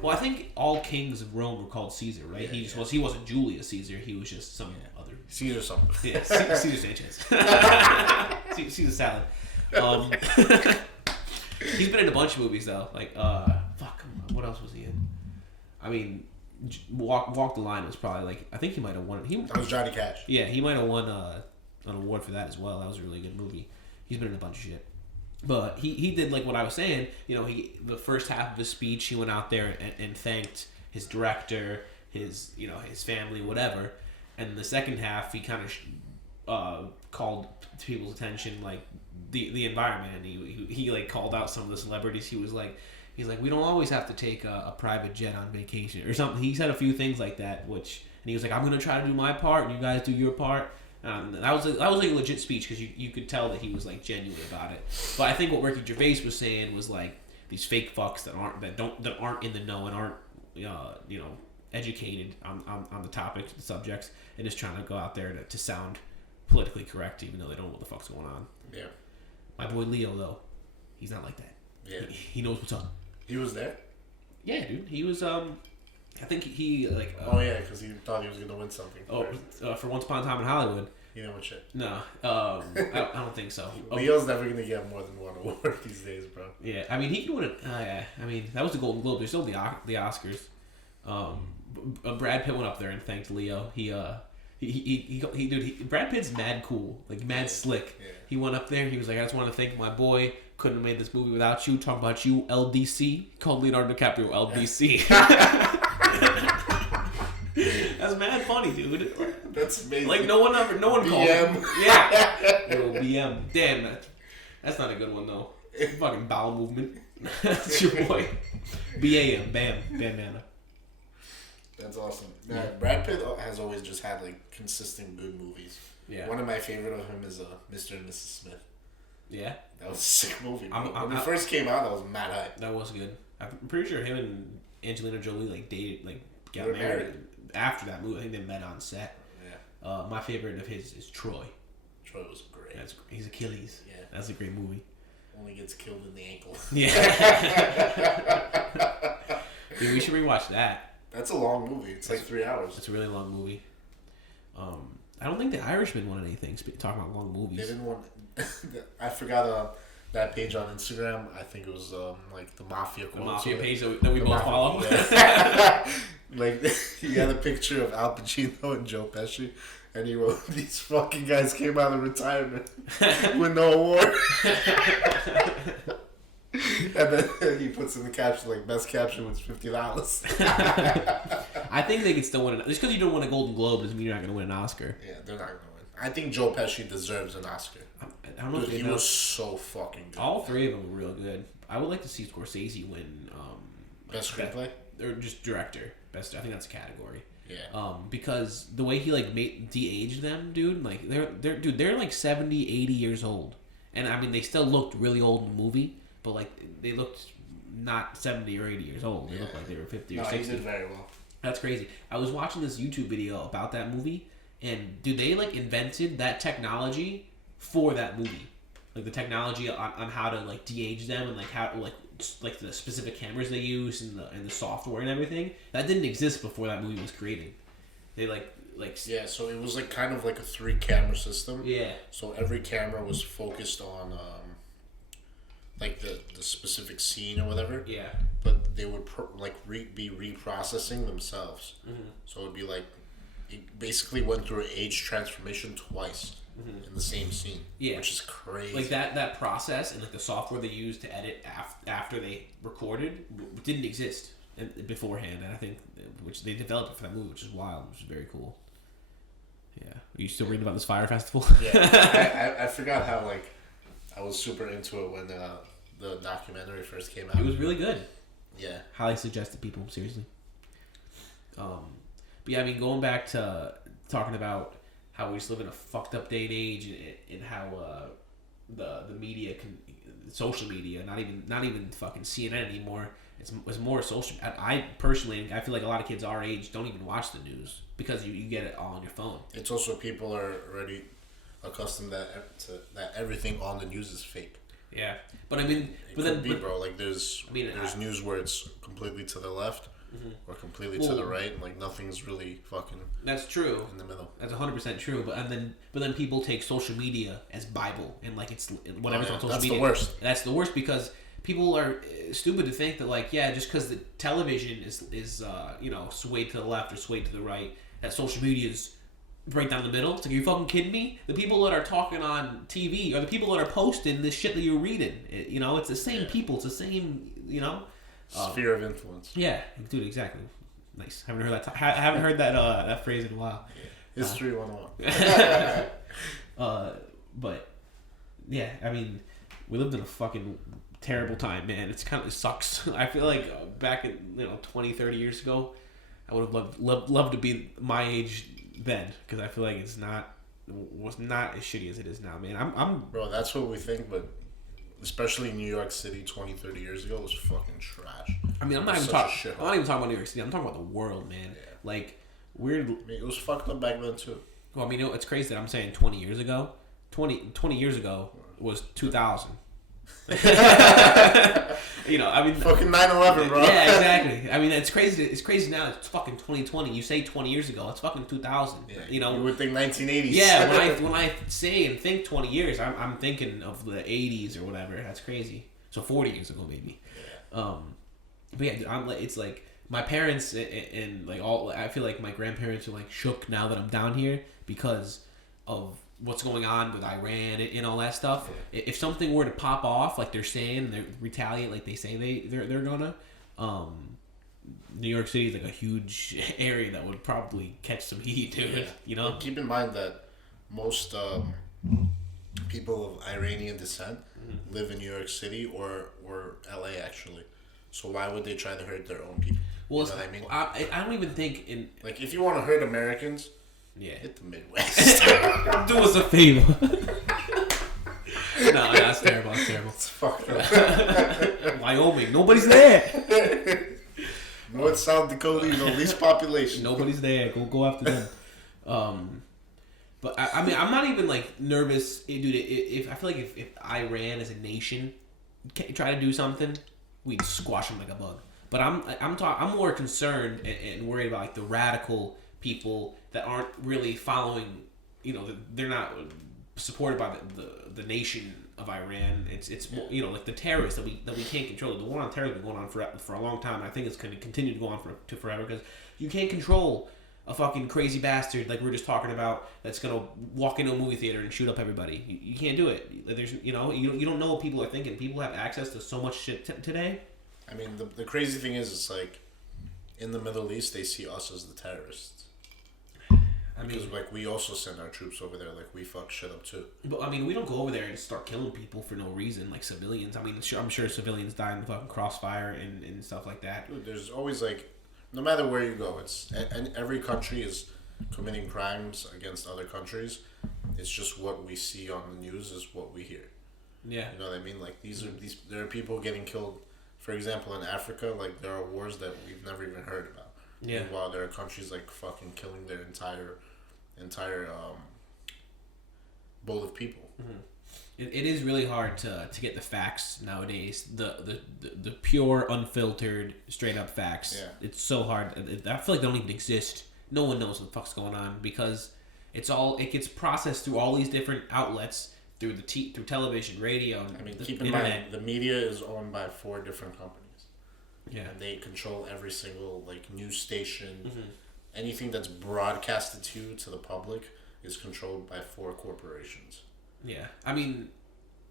Well, I think all kings of Rome were called Caesar, right? Yeah, he wasn't Julius Caesar. He was just some other Caesar something. Yeah, Caesar Sanchez. Caesar salad. He's been in a bunch of movies though. Like what else was he in? I mean, Walk the Line was probably like I think he might have won. That was Johnny Cash. Yeah, he might have won an award for that as well. That was a really good movie. He's been in a bunch of shit. But he did like what I was saying. You know, the first half of his speech, he went out there and thanked his director, his family, whatever. And the second half, he kind of called to people's attention like the environment, and he like called out some of the celebrities. He's like, we don't always have to take a private jet on vacation or something. He said a few things like that, and he was like, I'm gonna try to do my part, and you guys do your part. That was like a legit speech because you could tell that he was like genuine about it. But I think what Ricky Gervais was saying was like these fake fucks that aren't in the know and aren't educated on the topics, the subjects, and just trying to go out there to sound politically correct, even though they don't know what the fuck's going on. Yeah. My boy Leo, though, he's not like that. Yeah. He knows what's up. He was there? Yeah, dude. He was, I think he, like... oh, yeah, because he thought he was going to win something. For Once Upon a Time in Hollywood. He didn't win shit. No. I don't think so. Leo's never going to get more than one award these days, bro. Yeah, I mean, he could win it. Yeah. I mean, that was the Golden Globe. There's still the Oscars. Brad Pitt went up there and thanked Leo. Brad Pitt's mad cool, like mad slick. Yeah. He went up there. He was like, I just want to thank my boy. Couldn't have made this movie without you. Talk about you, LDC. He called Leonardo DiCaprio LDC. That's mad funny, dude. That's amazing. Like no one called him. Yeah. Yo, BM. Damn, that's not a good one though. Fucking bowel movement. That's your boy. BAM. Bam. Bam. That's awesome. Man, Brad Pitt has always just had like consistent good movies. Yeah. One of my favorite of him is Mr. and Mrs. Smith. Yeah. That was a sick movie. When it I- first came out, that was mad hype. That was good. I'm pretty sure him and Angelina Jolie like dated, like got They were married. married. After that movie. I think they met on set. Yeah. My favorite of his is Troy. Troy was great. He's Achilles. Yeah. That's a great movie. Only gets killed in the ankle. Yeah. Dude, we should rewatch that. That's a long movie. It's like 3 hours. It's a really long movie. I don't think The Irishman won anything. Talking about long movies. They didn't want. I forgot that page on Instagram. I think it was like the Mafia. The Mafia page that we both follow. Yeah. Like he had a picture of Al Pacino and Joe Pesci, and he wrote, "These fucking guys came out of retirement with no award." And then he puts in the caption like, "Best caption was $50." I think they could still win it. Just because you don't win a Golden Globe doesn't mean you're not going to win an Oscar. Yeah, they're not gonna win. I think Joe Pesci deserves an Oscar. I don't know if Dude, he was so fucking good. All three of them were real good. I would like to see Scorsese win Best screenplay or just director. Best. I think that's a category. Yeah. Because the way he like de-aged them, dude, like they're like 70, 80 years old, and I mean they still looked really old in the movie, but like they looked not 70 or 80 years old. They looked like they were 50 or 60. He did very well. That's crazy. I was watching this YouTube video about that movie, and dude, they like invented that technology for that movie, like the technology on how to like de-age them and like how like the specific cameras they use and the software and everything that didn't exist before that movie was created. They like Yeah, so it was like kind of like a 3-camera system. Yeah. So every camera was focused on like the specific scene or whatever. Yeah. But they would be reprocessing themselves. Mm-hmm. So it'd be like it basically went through an age transformation twice in the same scene. Yeah. Which is crazy. Like that process and like the software they used to edit after they recorded didn't exist beforehand, and I think which they developed it for that movie, which is wild, which is very cool. Yeah. Are you still reading about this Fire Festival? Yeah. I forgot how like I was super into it when the documentary first came out. It was really good. Yeah. Highly suggested, people, seriously. But yeah, I mean, going back to talking about how we just live in a fucked up day and age, and how the media social media, not even fucking CNN anymore. It's more social. I personally, I feel like a lot of kids our age don't even watch the news because you get it all on your phone. It's also people are already accustomed that everything on the news is fake. Yeah, but I mean, bro. Like there's news where it's completely to the left or completely to the right, and like nothing's really fucking. That's true. In the middle. That's 100% true. But then people take social media as Bible and like it's whatever's on social media. That's the worst. That's the worst because people are stupid to think that like just because the television is swayed to the left or swayed to the right, that social media is right down the middle. It's like, are you fucking kidding me? The people that are talking on TV are the people that are posting this shit that you're reading. You know, it's the same people. It's the same, you know. Sphere of influence. Yeah, dude, exactly. Nice. Haven't heard that. Haven't heard that phrase in a while. History 101. But yeah, I mean, we lived in a fucking terrible time, man. It sucks. I feel like back in 20, 30 years ago, I would have loved to be my age then, because I feel like was not as shitty as it is now, man. I'm Bro, that's what we think, but especially New York City 20, 30 years ago was fucking trash. I mean, I'm not even talking about New York City. I'm talking about the world, man. Yeah. Like, weird. I mean, it was fucked up back then too. Well, I mean, it's crazy that I'm saying 20 years ago. 20 years ago was 2000. I mean, fucking 9/11, bro. Yeah, exactly. I mean, it's crazy. It's crazy now. It's fucking 2020. You say 20 years ago, it's fucking 2000. Yeah, you would think 1980s. Yeah, when I say and think 20 years, I'm thinking of the 80s or whatever. That's crazy. So 40 years ago, maybe. Yeah. But yeah, it's like my parents and like all. I feel like my grandparents are like shook now that I'm down here because of what's going on with Iran and all that stuff. Yeah. If something were to pop off, like they're saying, they retaliate like they say they're gonna. New York City is like a huge area that would probably catch some heat, dude. Yeah. You know. But keep in mind that most people of Iranian descent live in New York City or LA actually. So why would they try to hurt their own people? Well, you know what I mean? I don't even think in like if you want to hurt Americans. Yeah. Hit the Midwest. Do us a favor. No, that's terrible. That's terrible. It's fucked up. Wyoming, nobody's there. North South Dakota, least population. Nobody's there. Go after them. But I mean, I'm not even like nervous, dude. If I feel like if Iran as a nation try to do something, we'd squash them like a bug. But I'm more concerned and worried about like the radical people that aren't really following, they're not supported by the nation of Iran. It's like the terrorists that we can't control. The war on terror has been going on for a long time, and I think it's going to continue to go on for forever because you can't control a fucking crazy bastard like we were just talking about that's going to walk into a movie theater and shoot up everybody. You can't do it. There's you don't know what people are thinking. People have access to so much shit today. I mean, the crazy thing is, it's like in the Middle East they see us as the terrorists. Because like we also send our troops over there, like we fuck shit up too. But I mean, we don't go over there and start killing people for no reason, like civilians. I mean, I'm sure civilians die in the fucking crossfire and stuff like that. Dude, there's always like, no matter where you go, and every country is committing crimes against other countries. It's just what we see on the news is what we hear. Yeah. You know what I mean? Like there are people getting killed. For example, in Africa, like there are wars that we've never even heard about. Yeah. While there are countries like fucking killing their entire boat of people. Mm-hmm. It is really hard to get the facts nowadays. The pure, unfiltered, straight up facts. Yeah. It's so hard. I feel like they don't even exist. No one knows what the fuck's going on because it gets processed through all these different outlets through through television, radio. I mean, keep in mind the media is owned by 4 different companies. Yeah. And they control every single like news station. Mm-hmm. Anything that's broadcasted to the public is controlled by 4 corporations. Yeah. I mean,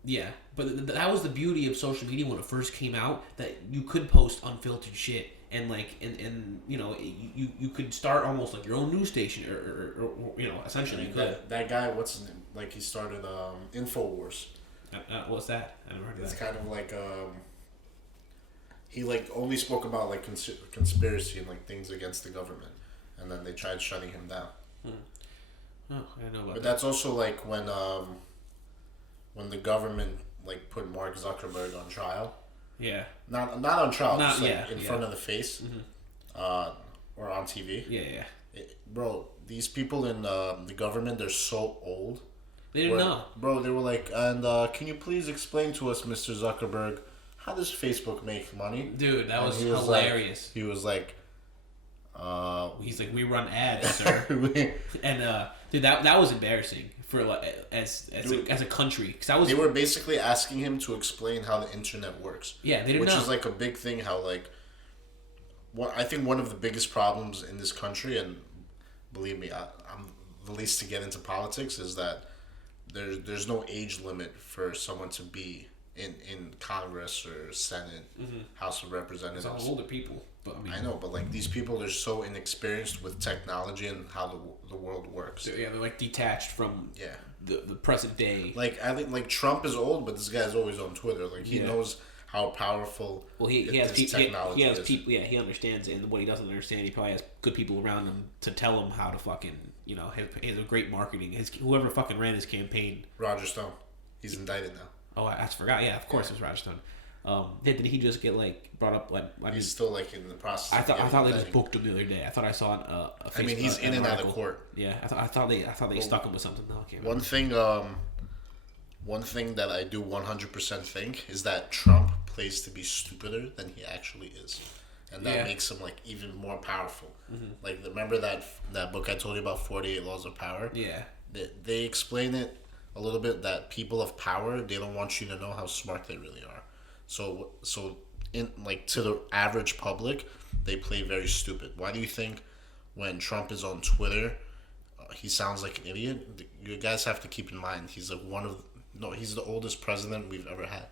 yeah. But that was the beauty of social media when it first came out, that you could post unfiltered shit and like and you could start almost like your own news station or essentially. That guy, what's his name? Like he started InfoWars. What's that? I never heard of that. It's kind of like he like only spoke about like conspiracy and like things against the government, and then they tried shutting him down. Oh, I didn't know about But that. that's also like when the government like put Mark Zuckerberg on trial. Yeah. Not on trial, just like in yeah. front of the face, or on TV. Yeah. Bro, these people in the government, they're so old. They didn't know. Bro, they were like, and can you please explain to us, Mr. Zuckerberg, how does Facebook make money? Dude, that was hilarious. He was like, he's like, we run ads, sir. And dude, that was embarrassing for like as a country, because they were basically asking him to explain how the internet works. Yeah, they didn't know. Which is like a big thing. How like, I think one of the biggest problems in this country, and believe me, I'm the least to get into politics is that there's no age limit for someone to be in Congress or Senate, House of Representatives. It's all older people. But I know, but like these people, they're so inexperienced with technology and how the world works. they're like detached from Yeah. the present day. Like I think like Trump is old, but this guy's always on Twitter. Like he Yeah. knows how powerful. Well, he has this people. technology He has is. people. Yeah, he understands it, and what he doesn't understand, he probably has good people around him to tell him how to fucking. He has a great marketing. Whoever fucking ran his campaign. Roger Stone, he's indicted now. Oh, I forgot. Yeah, of course it was Roger Stone. Did he just get like brought up? Like, I mean, He's still like in the process. I of thought getting they just indicted. booked him the other day. I thought I saw a Facebook, I mean, he's in an and out article. of court. Yeah, I thought they stuck him with something. No, I can't remember. One thing that I do 100% think is that Trump plays to be stupider than he actually is, and that Yeah. makes him like even more powerful. Like remember that book I told you about, 48 Laws of Power? Yeah. They explain it a little bit that people of power, they don't want you to know how smart they really are. So in like to the average public, they play very stupid. Why do you think when Trump is on Twitter, he sounds like an idiot? You guys have to keep in mind he's like he's the oldest president we've ever had.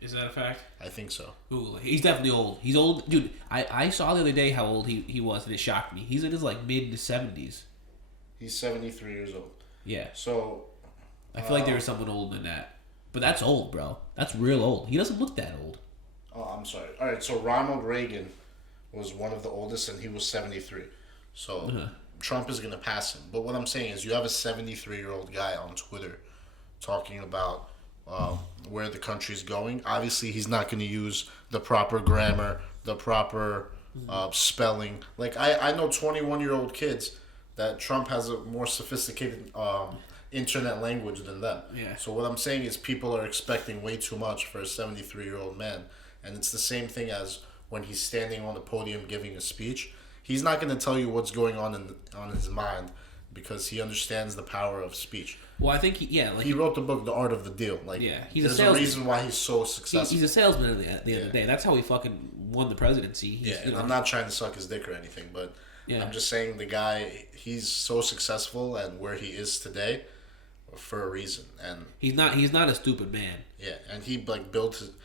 Is that a fact? I think so. Ooh, he's definitely old. He's old, dude. I saw the other day how old he was, and it shocked me. He's in his like mid to 70s. He's 73 years old. Yeah, So I feel like there was someone older than that, but that's old, bro. That's real old. He doesn't look that old. oh, I'm sorry. All right, so Ronald Reagan was one of the oldest, and he was 73. So Trump is gonna pass him. But what I'm saying is, you have a 73-year-old guy on Twitter talking about where the country's going. Obviously, he's not going to use the proper grammar, the proper spelling. Like I know 21-year-old kids that Trump has a more sophisticated internet language than them. Yeah. So what I'm saying is, people are expecting way too much for a 73-year-old man, and it's the same thing as when he's standing on the podium giving a speech. He's not going to tell you what's going on on his mind, because he understands the power of speech. Well, I think he He wrote the book, The Art of the Deal. Like, Yeah, he's a there's salesman. reason why he's so successful. he's a salesman at the end of the day. That's how he fucking won the presidency. He's, Yeah, and I'm not trying to suck his dick or anything, but Yeah. I'm just saying the guy, he's so successful and where he is today for a reason. And he's not a stupid man. yeah, and he like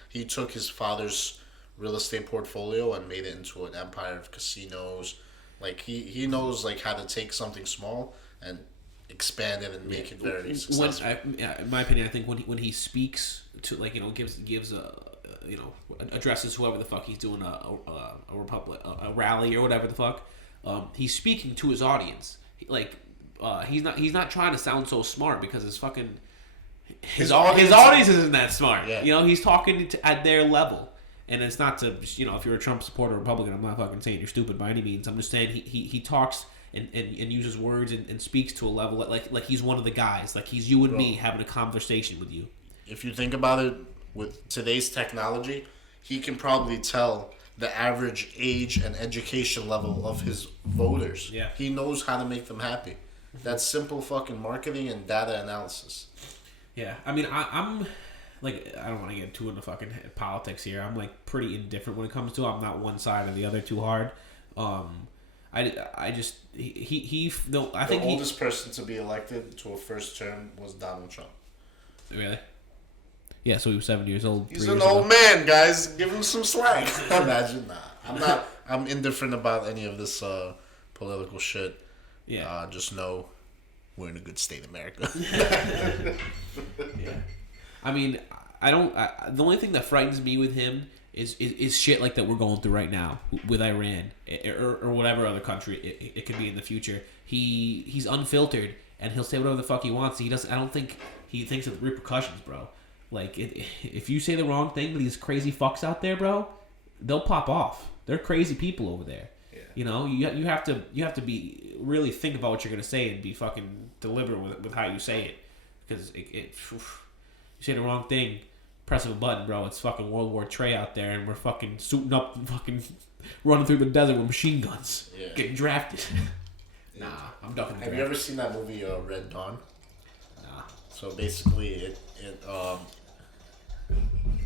he took his father's real estate portfolio and made it into an empire of casinos. Like he knows like how to take something small and expand it and make it very successful. In my opinion, I think when he speaks to gives addresses whoever the fuck he's doing a rally or whatever the fuck, he's speaking to his audience. He's not trying to sound so smart, because his audience isn't that smart. Yeah. He's talking at their level. And it's not to, if you're a Trump supporter or Republican, I'm not fucking saying you're stupid by any means. I'm just saying he talks and uses words and speaks to a level like he's one of the guys. Like he's you and me having a conversation with you. If you think about it, with today's technology, he can probably tell the average age and education level of his voters. Yeah. He knows how to make them happy. That's simple fucking marketing and data analysis. Yeah. I mean, I'm... Like, I don't want to get too into fucking politics here. I'm like pretty indifferent when it comes to it. I'm not one side or the other too hard. I just I think the oldest person to be elected to a first term was Donald Trump. Really? Yeah, so he was 7 years old. He's 3 an years old ago. man, guys. Give him some slack. Imagine that. I'm indifferent about any of this political shit. Yeah. Just know we're in a good state, America. Yeah. I mean, the only thing that frightens me with him is shit like that we're going through right now with Iran or whatever other country it could be in the future. He's unfiltered and he'll say whatever the fuck he wants. I don't think he thinks of the repercussions, bro. Like if you say the wrong thing to these crazy fucks out there, bro, they'll pop off. They're crazy people over there. Yeah. You have to be really think about what you're gonna say and be fucking deliberate with how you say it, because you say the wrong thing, press of a button, bro. It's fucking World War III out there, and we're fucking suiting up and fucking running through the desert with machine guns, getting drafted. Nah, I'm ducking the draft. Have you ever seen that movie Red Dawn? Nah. So basically,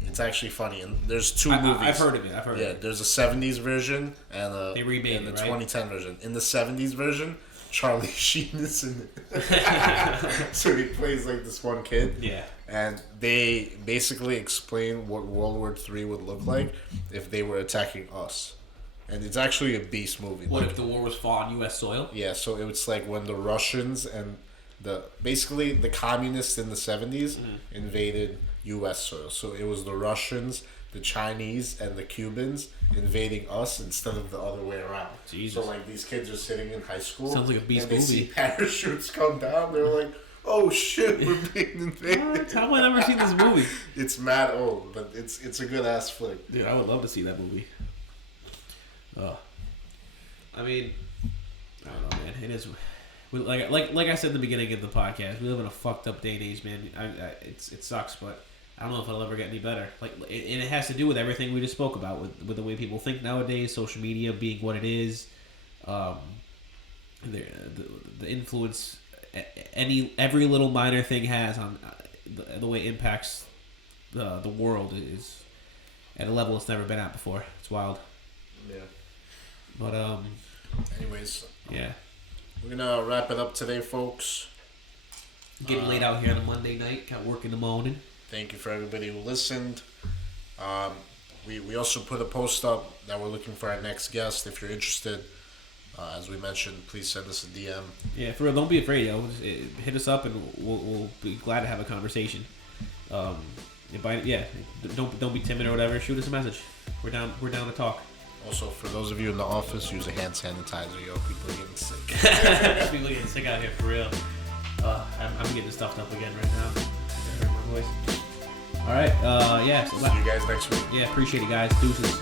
it's actually funny, and there's two movies. I've heard of it. Yeah, there's a '70s version and They remade the it, right? 2010 version. In the '70s version, Charlie Sheen is in it. So he plays like this one kid. Yeah. And they basically explain what World War III would look like if they were attacking us. And it's actually a beast movie. What like, if the war was fought on U.S. soil? yeah, so it was like when the Russians and basically the communists in the 70s invaded U.S. soil. So it was the Russians, the Chinese, and the Cubans invading us instead of the other way around. Jesus. So like these kids are sitting in high school. Sounds like a beast and they movie. see parachutes come down. They're like, "Oh shit, we're being invaded." What? How have I never seen this movie? It's mad old, but it's a good ass flick. Dude, I would love to see that movie. I mean, I don't know, man. It is, like I said in the beginning of the podcast, we live in a fucked up day and age, man. It sucks, but I don't know if it'll ever get any better. And it has to do with everything we just spoke about, with the way people think nowadays, social media being what it is, the influence every little minor thing has on the way it impacts the world is at a level it's never been at before. It's wild. Yeah. But anyways, yeah, we're gonna wrap it up today, folks. Getting late out here on a Monday night. Got work in the morning. Thank you for everybody who listened. We also put a post up that we're looking for our next guest. If you're interested, as we mentioned, please send us a DM. Yeah, for real, don't be afraid, yo. Just, hit us up and we'll be glad to have a conversation. Don't be timid or whatever. Shoot us a message. We're down to talk. Also, for those of you in the office, use a hand sanitizer, yo. People are getting sick. People getting sick out here for real. I'm getting stuffed up again right now. I heard my voice. All right. Yeah. So See you guys next week. yeah. Appreciate it, guys. Deuces.